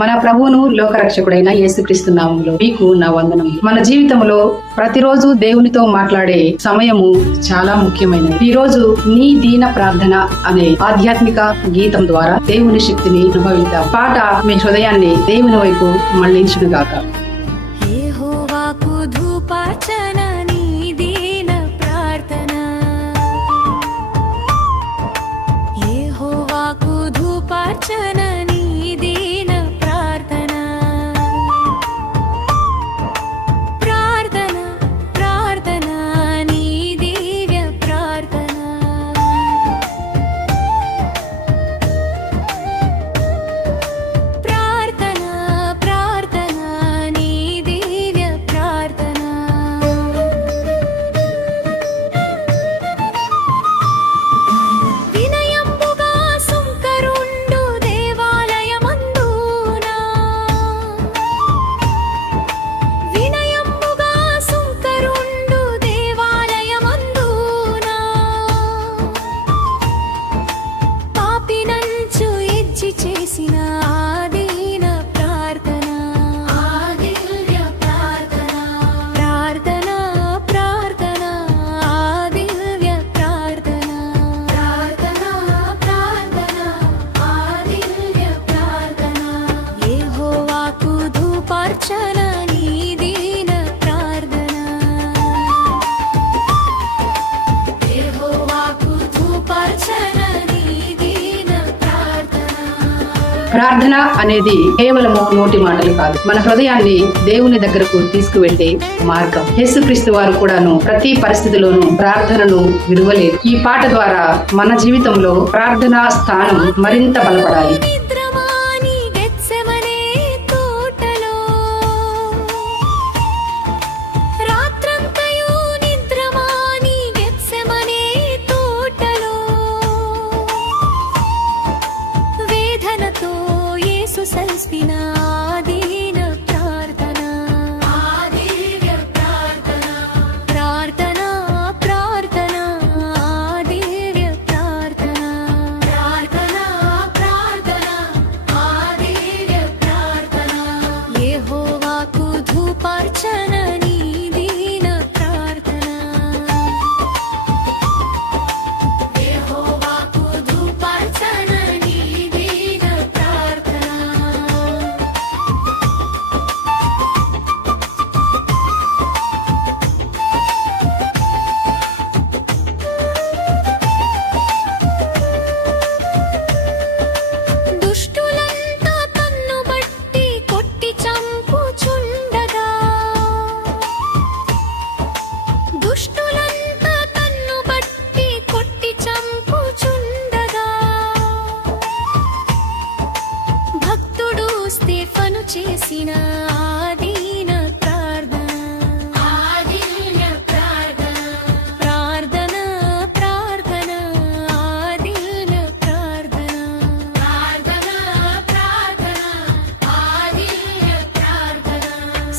మన ప్రభువును లోకరక్షకుడైన యేసుక్రీస్తు నామములో మీకు నా వందనం. మన జీవితంలో ప్రతిరోజు దేవునితో మాట్లాడే సమయము చాలా ముఖ్యమైనది. ఈ రోజు నీ దీన ప్రార్థన అనే ఆధ్యాత్మిక గీతం ద్వారా దేవుని శక్తిని అనుభవిద్దాం. పాట మీ హృదయాన్ని దేవుని వైపు మళ్లించునుగాక. యెహోవాకు ధూపార్చన నీ దీన ప్రార్థన, యెహోవాకు ధూపార్చన నీ దీన ప్రార్థన, ప్రార్థన ప్రార్థన నీ దివ్య ప్రార్థన, ప్రార్థన ప్రార్థన నీ దివ్య ప్రార్థన. వినయంబుగా సుంకరుండు దేవాలయమందున, వినయంబుగా సుంకరుండు దేవాలయమందున, పాపినంచు ఎజ్జి చేసిన ఆదీన ప్రార్థన, ఆదివ్య ప్రార్థన, ప్రార్థన ప్రార్థన ఆదివ్య ప్రార్థన, ప్రార్థన ప్రార్థన ఆదివ్య ప్రార్థన. యెహోవాకు ధూపార్చన నీ దీన ప్రార్థన, యెహోవాకు ధూపార్చన నీ దీన ప్రార్థన. ప్రార్థన అనేది కేవలము నోటి మాటలు కాదు, మన హృదయాన్ని దేవుని దగ్గరకు తీసుకువెళ్లే మార్గం. యేసుక్రీస్తు వారు కూడాను ప్రతి పరిస్థితిలోనూ ప్రార్థనను విడువలేదు. ఈ పాట ద్వారా మన జీవితంలో ప్రార్థనా స్థానం మరింత బలపడాలి. నిద్రమాని గెత్సెమనే తోటలో, రాత్రంతయు నిద్రమాని గెత్సెమనే తోటలో, వేదనతో యేసు సల్పిన ఆదీన ప్రార్థన, ఆదివ్య ప్రార్థన, ప్రార్థన ప్రార్థన ఆదివ్య ప్రార్థన, ప్రార్థన ప్రార్థన ఆదివ్య ప్రార్థన. యెహోవాకు ధూపార్చన నీ దీన ప్రార్థన, యెహోవాకు ధూపార్చన నీ దీన ప్రార్థన. దుష్టులంతా తన్ను బట్టి కొట్టి చంపుచుండగా, దుష్టులంతా తన్ను బట్టి కొట్టి చంపుచుండగా, భక్తుడు స్తెఫను చేసిన ఆదీన ప్రార్థన, ఆదివ్య ప్రార్థన, ప్రార్థన ప్రార్థన ఆదివ్య ప్రార్థన, ప్రార్థన ప్రార్థన ఆదివ్య ప్రార్థన.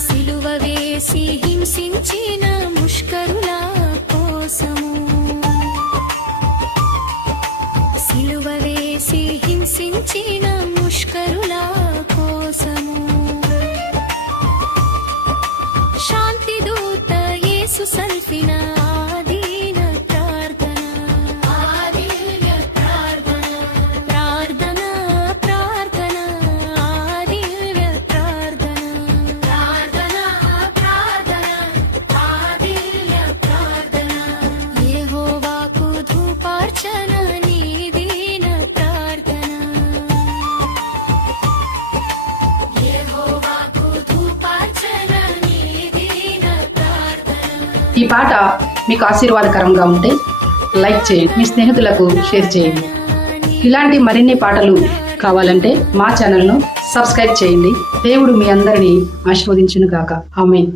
సిలువ వేసి హింసించిన ముష్కరుల కోసము, సిలువ వేసి హింసించిన ముష్కరుల కోసము, శాంతి దూత యేసు సల్పిన ఆదీన ప్రార్థన, ఆదివ్య ప్రార్థన, ప్రార్థన ప్రార్థన ఆదివ్య ప్రార్థన, ప్రార్థన ప్రార్థన ఆదివ్య ప్రార్థన. యెహోవాకు ధూపార్చన నీ దీన ప్రార్థన, యెహోవాకు ధూపార్చన నీ దీన ప్రార్థన. ఈ పాట మీకు ఆశీర్వాదకరంగా ఉంటే లైక్ చేయండి, మీ స్నేహితులకు షేర్ చేయండి. ఇలాంటి మరిన్ని పాటలు కావాలంటే మా ఛానల్ను సబ్స్క్రైబ్ చేయండి. దేవుడు మీ అందరినీ ఆశీర్వదించును గాక. ఆమేన్.